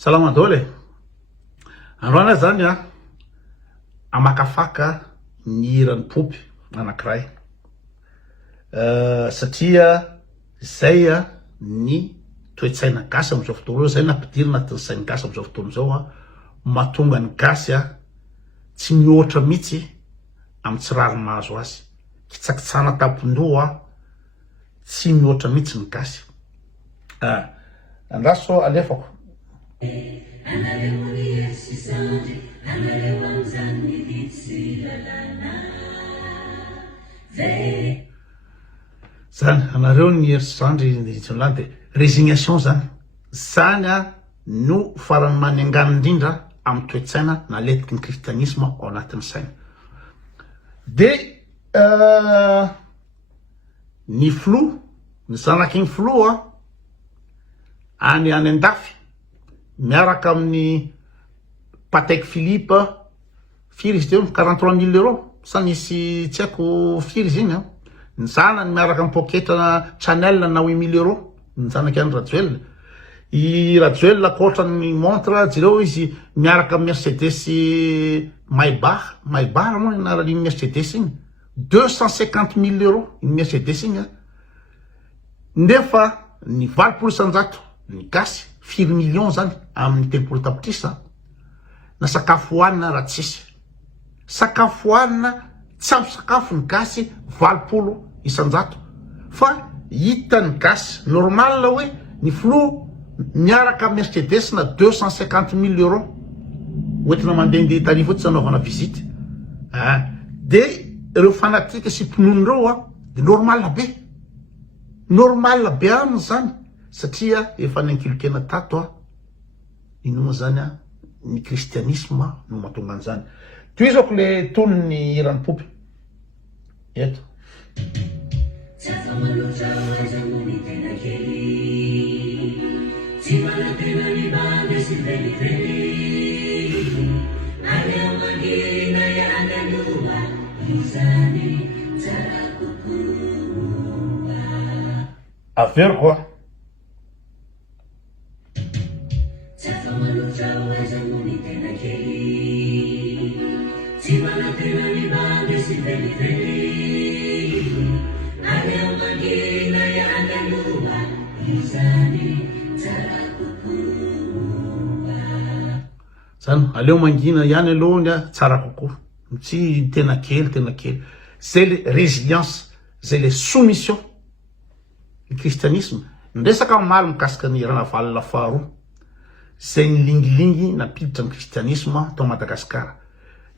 Salama dole. Androana zany amakafaka ny hiran'ny popy anankiray. Satria zay ny toe-tsaina gasy am'izao fotoana zay nampidirina anatin'ny sainy gasy am'izao fotoana zao mahatonga ny gasy tsy mihoatra mihitsy amin'ny tsirary mahazo azy. Kitsakitsana tampon-doha tsy mihoatra mihitsy ny gasy. Andraso alefako. Zany anareo ny hery sandry lany de résignation zany no farany manengana indrindra amin'ny toe-tsaina naletiky ny kristianisme ao anatin'ny saina. De ny flo, ny zanaky ny flo any an-dafy miaraka amin'ny Patek Philippe firy izy teo 43 000 euros sa nisy tsy haiko firy izy iny ny zanany miaraka amin'ny poketra Chanel na 8 000 euros ny zanaky any Rajoel. I Rajoel akoatra ny montre jireo izy miaraka amin'ny Mercedes Maybach moa ny anaran'iny Mercedes iny 250 000 euros iny Mercedes iny nefa ny 20% ny gasy 4 millions zany amin'ny 3 tapitrisa na sakafo hoanina raha tsisy. Sakafo hoanina tsy ampy sakafo ny gasy 20% fa hita ny gasy normal hoe ny flo miaraka Mercedes na 250 000 euros oetina mandehandeha tany fotsy anaovana visite. De ireo fanatika sy mpinonireo de normal be aminy zany satria efa ninkulkena tato ino moa zany ny kristianisme no mahatonga an'izany. Toizako le tonony hiran'ny popy eto. Aver koa. Zany aleo mangina ihany aloha tsara kokoa tsy tena kely. C'est le résilience, c'est le soumission. Le christianisme ndresaka maro mikasika ny rana valina faharoa zay ny lingilingy napiditra ny kristianisme tao Madagasikara.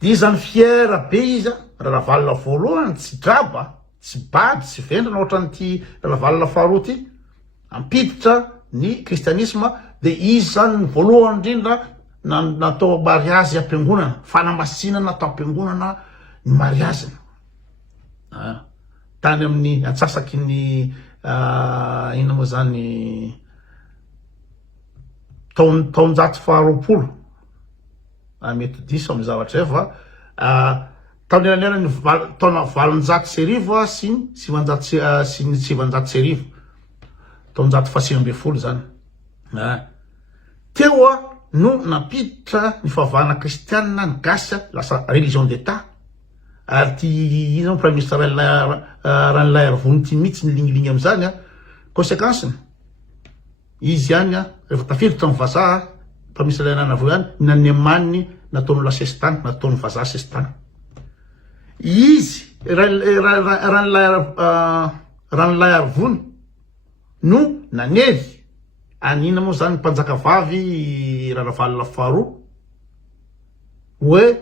Dia zany fiera be izy rana valina voalohany tsy draba, tsy bady, tsy vendrana ohatran'ity rana valina faharoa ty ampiditra ny kristianisme. De izy zany ny voalohany indrindra natao mariazy am-piangonana, fanamasinana atao am-piangonana ny mariazina tany amin'ny antsasaky ny ina moa zany taonjato faharoapolo mety diso amin'ny zavatra efa taony elanelany taona 700 sy arivo sy ny 700 sy arivo taonjato fahasivy-ambin'ny zany teo no napiditra ny favahana kristianina ny gasy lasa religion d'état. Ary ty ino prime ministre Ranilay Arvony ty mihitsy ny lingilingy am'izany conséquence izy ihany rehefa tafiditra ny vazaha prime ministre Ranilay Arvony ihany nanemaniny nataony lasesitany nataony vazaha sesitany. Izy Ranilay Arvony no nanevy anina moa zany mpanjaka vavy rana valina faharoa hoe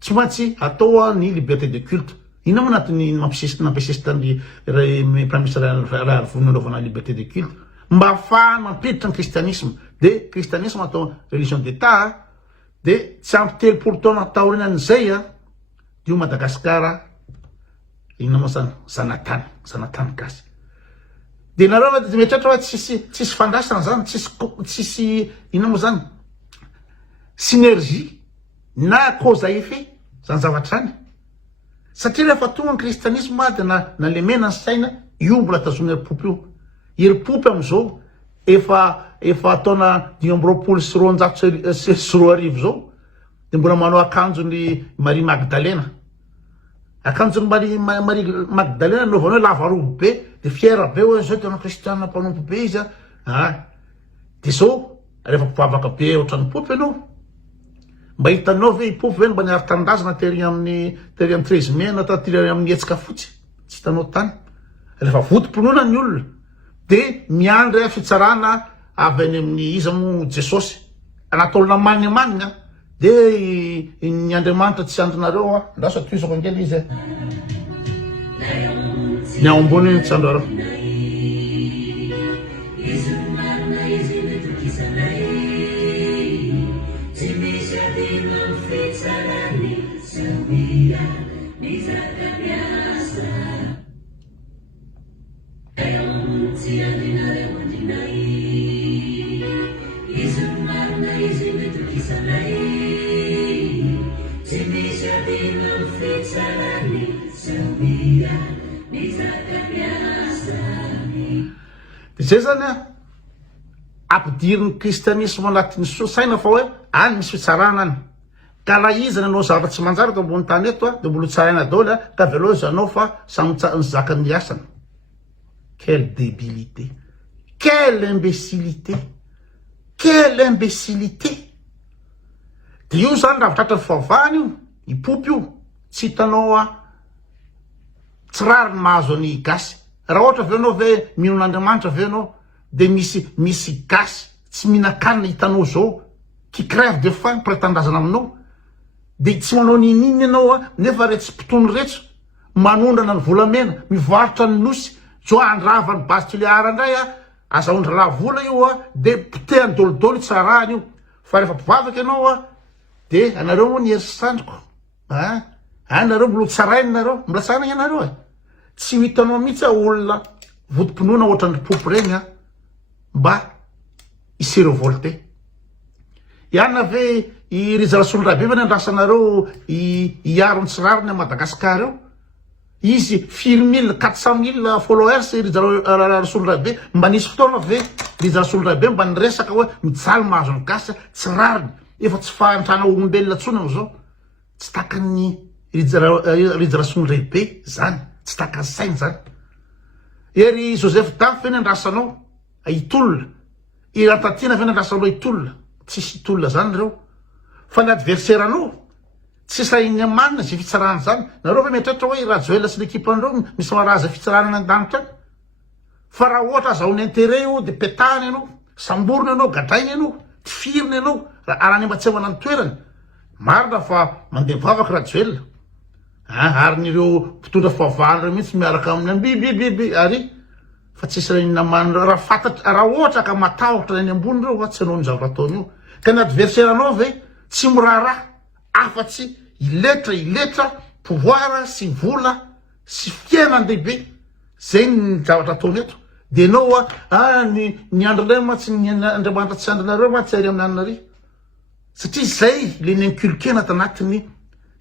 tsy maintsy atao ny liberté de culte. Ina moa natiny nampiasesy tany prime ministre Ranilay Arvony nanaovana liberté de culte mba ahafahana mampiditra ny kristianisme. De kristianisme atao religion d'état de tsy ampy 3 taona taorinan'izay dio Madagasikara ina moa zany zanatany gasy. De nareo de metratra hoe tsisy fandraisana zany, tsisy ina moa zany synergie na cause à effet zany zavatra zany. Satria rehefa tonga ny kristianisme de nalemena ny saina io mbola tazomina ery popy io. Ery popy am'izao efa efa taona 20 sy roa arivo zao de mbola manao akanjony Marie Magdalena. Akanjony Marie Magdalena naovanao lava robo be de fiera be hoe zao tena kristianina mpanompo be izy de zao rehefa mpivavaka be ohatrany popy anao mba hitanao ve ipopy ve mba niary tandrazana tery amin'ny 13 mai na tery amin'ny etsika fotsy tsy hitanao tany rehefa votom-ponoana ny olona de miandry fitsarana avy any amin'ny iza mo Jesosy anatolona manimanina de ny Andriamanitra tsy andrinareo ndasa toizako angely izy ny ao ambony tsy andareo zay zany ampidiriny kristianisme anatin'ny saina fa hoe any misy fitsarana any ka raha izy nanao zava-tsy manjary to ambony tany eto de mbola tsaraina daholo ka velao zanao fa samy zakany asany. Quelle débilité, quelle imbécilité, quelle imbécilité. De io zany raha vitratra fivavahany io ipopy io tsy hitanao tsy rariny mahazo any gasy. Raha ohatra avy anao ve minon'Andriamanitra avy anao de misy gasy tsy mihinan-kanina hitanao zao qui crève de faim pretandrazana aminao de tsy manao nininy ianao nefa retsy mpitony retso manondrana ny volamena mivarotra ny nosy zo andrava ny Bastiliara indray azaondra raha vola io de pitehany dolodolo tsarahany io fa rehefa mpivavaky ianao de anareo moa ny hery sandriko anareo mbola tsarainy nareo mbola tsarana ianareo tsy hitanao mihitsy olona votom-pinoana ohatrany popy regny mba isy revolte iana ve Rizalasolon Rabe ve nandrasanareo iarony tsy rariny a Madagasikara eo izy 400,000 followers Rizalasolon Rabe mba nisy fotoana ve Rizalasolon Rabe mba niresaka hoe mijaly mahazo ny gasy tsy rariny efa tsy fahantrana olombelona tsony am'izao tsy takany Rizalasolon Rabe zany tsy takany sainy zany. Ery Joseph Daf ve nandrasanao itolona Irantatina ve nandrasanao itolona tsisy itolona zany reo fa ny adversaire-anao tsy sainy amanina zay fitsarana zany nareo ve mieritreritra hoe Rajoelina sy l'équipe-andreo misy maraza fitsarana an-danitra any fa raha ohatra azahoany intérêt io de petahany ianao samborony ianao gadrainy ianao tifiriny ianao arany ambatsevana ny toerany marina fa mandeha mivavaka Rajoelina ary nireo mpitondra fivavahana reo mihitsy miaraka amin'ny bibibibi ary fa tsisy namanina raha fantatra raha ohatra ka matahotra any ambony reo tsy anao ny zavatra ataony io ka ny adversaire anao ve tsy miraharaha afa-tsy iletra pouvoir sy vola sy fiainandehibe zay ny zavatra ataony eto de anao ny andronay ma tsy ny Andriamanitra tsy andrinareo ma tsy ary amin'ny anonary satria zay le ny inculquena tanatiny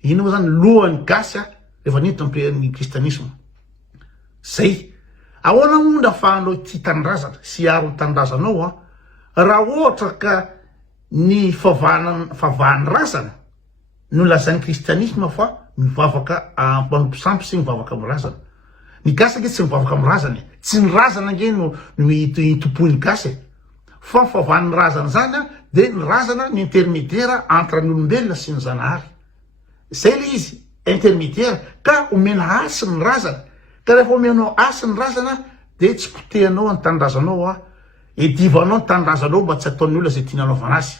ino moa zany lohany gasy rehefa niditra ny kristianisme zay ahoana moa afahanao ty tandrazana sy aro ny tandrazanao raha ohatra ka ny favahany razana no lazan'ny kristianisme fa mivavaka mpanompo sampy sy mivavaka amin'ny razana ny gasy ange tsy mivavaka amin'ny razana tsy ny razana ange no itopoiny gasy fa favahany razana zany de ny razana ny intermédiaire entre ny olombelona sy ny zanahary zay le izy intermédiaire ka omena asy ny razana ka rehefa omenao asy ny razana de tsy potehanao ny tandrazanao edivanao ny tandrazanao mba tsy ataon'ny olona zay tiana anaovana azy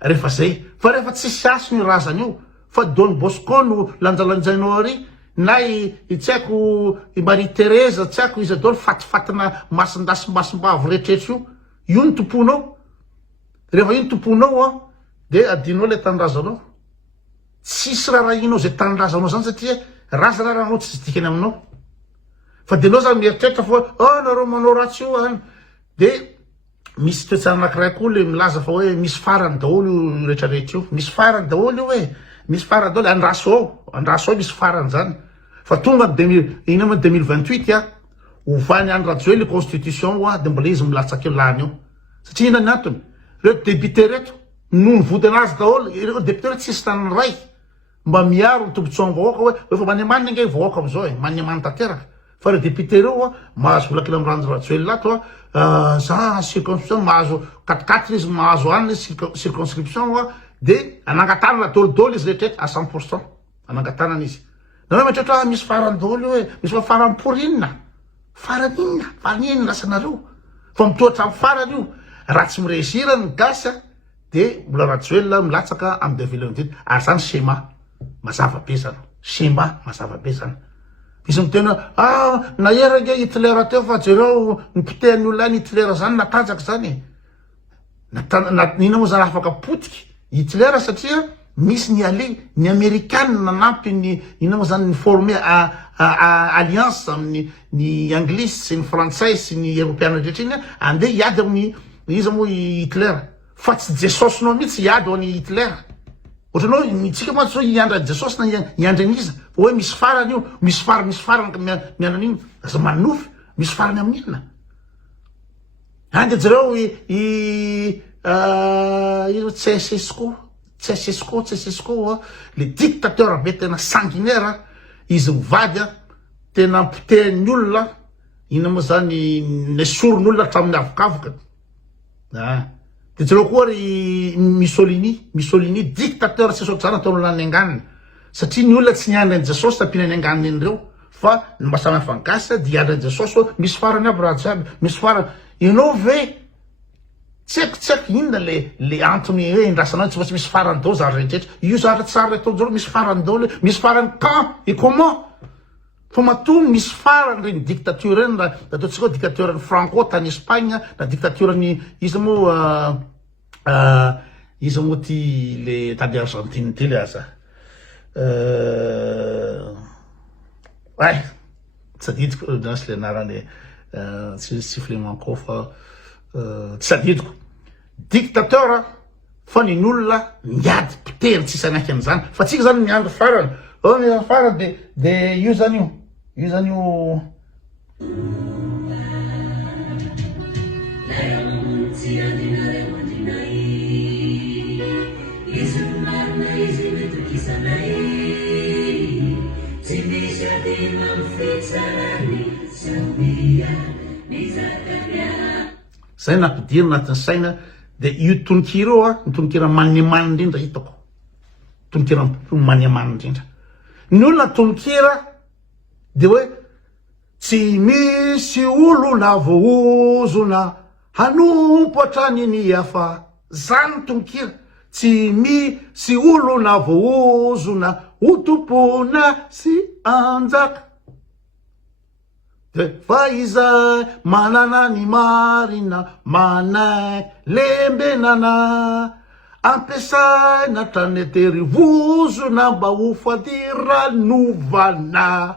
rehefa zay fa rehefa tsisy asy ny razana io fa Don Bosco no lanjalanjainao ary na tsy haiko Marie Thérèse tsy haiko izy daholo fatifatina masindasim-bavo rehetrrehetra io ny tomponao rehefa io ny tomponao de adinao le tandrazanao tsisy raha inao zay tandrazanao zany satria razana raha anao tsy dikany aminao fa de anao zany mieritreritra fa nareo manao ratsy io de misy toetsana anankiray koa le milaza fa hoe misy farany daholo io rehetrarehetra io misy farany daholo io misy farany daholo andraso ao misy farany zany fa tonga 2028 hovany any Rajoelina constitution de mbola izy milatsaka eo lany eo satria inona ny antony reo député reto noho nyvody anazy daholo ireo député reto tsisy tanany ray mba miaro ny tombotsoan'ny vahoaka hoe efa maniamanina inge vahoaka am'izao maniamany tanteraka fa reo député reo mahazo volakila amiranjo ratsoelato za circonscription mahazo 4 izy mahazo any circonscription de anangatanana dolodolo izy rehetrrehetra à 100% anangatanana izy na hoe matratra misy farany daholo hoe misy faramporinina faran'inona lasanareo fa mitoatra amin'ny farany io raha tsy miresira ny gasy de mbola ratsoela milatsaka amin'ny development ary zany schéma mazava be zany schéma mazava be zany izy mitena naherage Hitler teo fa jereo nipitehan'ny olona any Hitler zany natanjaka zany nina moa zany afaka potiky Hitler satria misy ny ale ny Amerikana nanampy ny ina moa zany ny formé alliance amin'ny ny anglisy sy ny frantsay sy ny européana rehetra iny andeha hiady amin'ny izy moa Hitler fa tsy jesosy no mihitsy hiady ho any Hitler ohatranao mitsika moa tsy hoe hiandra jesosy na hiandra an'iza fa hoe misy farany io misy farany mianan'iny aza manofy misy farany amin'inona ande jereo Ceausescu le dictateur be tena sanguinaire izy mivady tena mpitehan'ny olona ina moa zany nesoron'olona hatramin'ny avokavoka de jereo koa ry Mussolini dictateur tsy sotro zany ataon'olona any anganiny satria ny olona tsy niandra ny Jesosy tampina any anganiny any reo fa ny masamy hafa gasy de hiandra ny Jesosy misy farany aby raha jiaby misy farany ianao ve tsy haiko inona le antony hoe indrasanao tsy misy farany dao zary rehetrrehetra io zary tsara atao jaro misy farany dao misy farany quand et comment fa matoa misy farany reny dictature reny na ataontsika hoe dictature ny Franco tany Espagne na dictature ny izy moa ty le tany Argentine ty le aza tsy adidiko nasy le anarany tsy Flemanco fa tsy adidiko dictateur fa nin'olona miady mpitery tsisy anaiky an'izany fa tsika zany miandro farany farany de io zany io zay nampidiry anatin'ny saina de io tonikira ny tonikira maniamany indrindra hitako tonikira maniamany indrindra ny olona tonikira de hoe tsy misy olona voozona hanompo hatraniny hafa zany tonikira tsy misy olona voozona hotompona sy anjaka fa izay manana ny marina manaiky lembenana ampiasaina tranetery vozona mba ho fadiran'ovana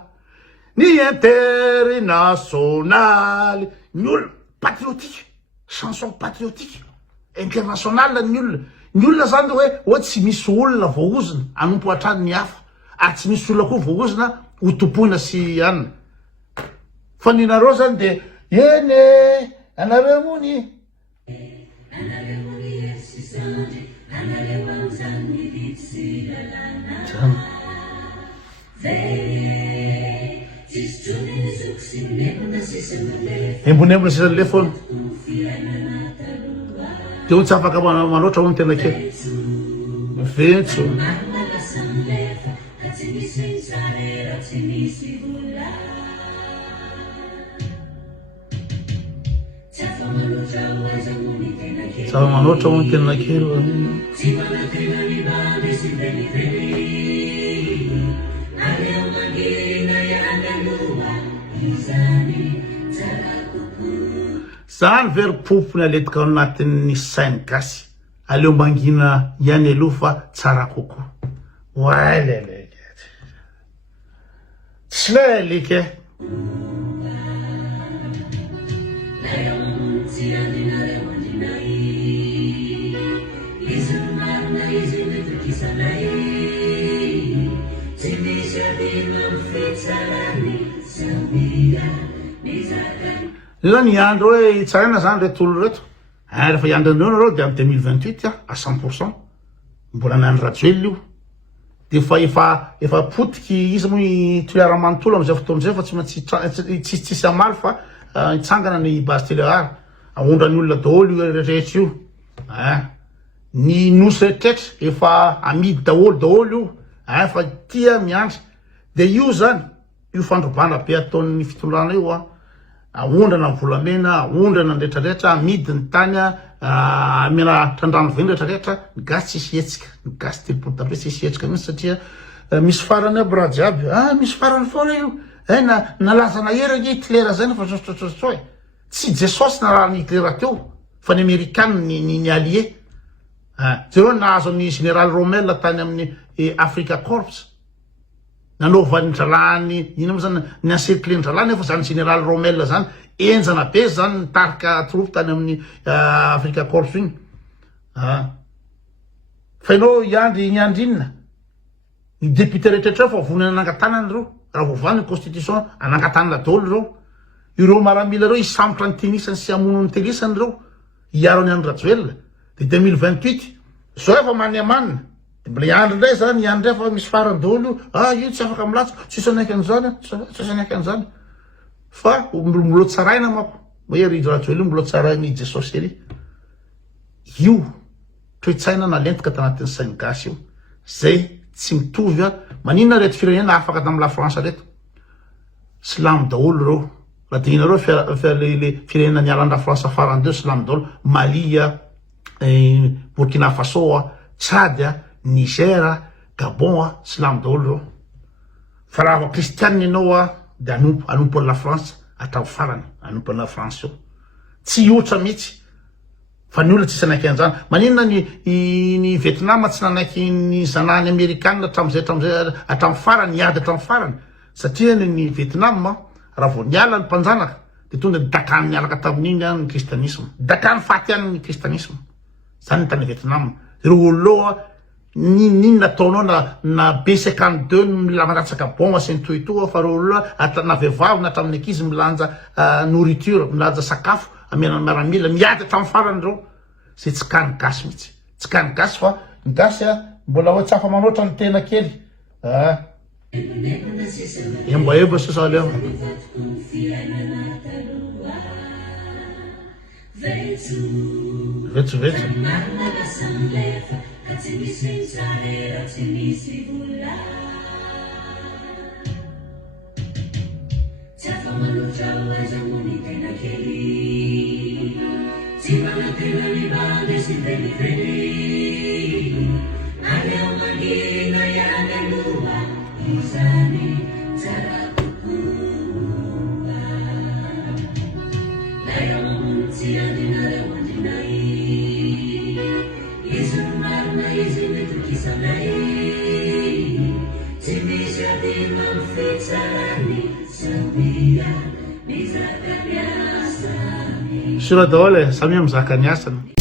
ny internationaly ny olona patriotique chanson patriotique internationale ny olona zany hoe tsy misy olona voozona anompo hatrany ny hafa ary tsy misy olona koa voozona ho tompoina sy anina fa ninareo zany de ene anareo mony embonembona sisa le foana de ho tsy afaka manoatra ho ny tena kely ventso Sava manoatra ho ny tena kely zany verim-pompony aletika ao anatin'ny sainy gasy aleo mangina ihany aloha fa tsara kokoa leleke tsy leleke zany andro hoe tsaraina zany reto olo reto rehefa iandrondreo nareo de amin'ny 2028 à 100%. Mbola nany Rajoelina io. De efa potiky izy moa toliara-manontolo am'izay fotoan'izay fa tsy maintsy tsisy amaly fa itsangana ny base Télérama. Ahondrany olona daholo io rehetra io. Ny nosy rehetraretra efa amidy daholo io. Fa tia miandry. De io zany, io fandrobana be ataon'ny fitondrana io ahondrana volamena, ahondrana ny rehetrarehetra, amidy ny tany, amena trandrano veny rehetrarehetra, ny gasy tsisy hetsika, ny gasy telopolo tapitrisa tsisy hetsika mihitsy satria misy farany aby raha jiaby. Misy farany foana io. Nalaza nahery Hitler zay fa sosososo e. Tsy Jesosy na raha ny Hitler teo, fa ny Amerikana ny allié. Zereo nahazo ny général Rommel tany amin'ny Africa Corps. Nanaovany dralany, ino mo zany, ny encercler dralany fa zany général Rommel zany, enjana be zany nitarika troupe tany amin'ny Africa Corps igny. Fa ianao iandry inona? Ny député rehetraretra fa vonona anangatanana reo. Raha voavany ny constitution anangatanana daholo reo. Ireo maramila reo isambotra ny tenisany sy amono ny tenisany reo. Iaro ny Andry Rajoelina. De 2028, zao efa maniamanina. De mbola iandry ndray zany, iandry fa misy farany daholo io tsy afaka milatso, tsisy anaiky an'izany, tsisy anaiky an'izany. Fa mbola tsaraina mako. Hoe ry Rajoelina mbola tsarainy Jesosy ery. Io toe-tsaina nalentika tanatin'ny sainy gasy io. Zay tsy mitovy maninona reto firenena afaka tamin'ny la France reto. Silamo daholo reo. Raha dinareo le firenena nialan'ny la France farany deo silamo daholo. Mali, Burkina Faso, Tchad, Niger, Gabon, silamo daholo reo. Fa raha kristianina ianao de anompo la France atao farany, anompo la France io. Tsy otra mihitsy. Fa ny olona tsisy anaiky an'izany. Maninona ny Vietnam tsy nanaiky ny zanahany Amerikanina hatramin'ny farany, niady hatramin'ny farany. Satria ny Vietnam raha vao niala ny mpanjanaka de tonga de dakany nialaka tamin'iny ny kristianisme. Dakany faty any ny kristianisme. Zany ny tany Vietnam. Ireo olonao ninona ataonao na B52 milanatsaka bomba sy ny tohitoa fa reo olona na vehivavy na hatramin'ny ankizy milanja nourriture, milanja sakafo amenany miaramila miady hatramin'ny farany reo. Zay tsy ka ny gasy mihitsy. Tsy ka ny gasy fa ny gasy mbola hoe tsafa manoatra ny tena kely. Emba sisa leo. Vetso. Sura daholo samy mizaka ny asany.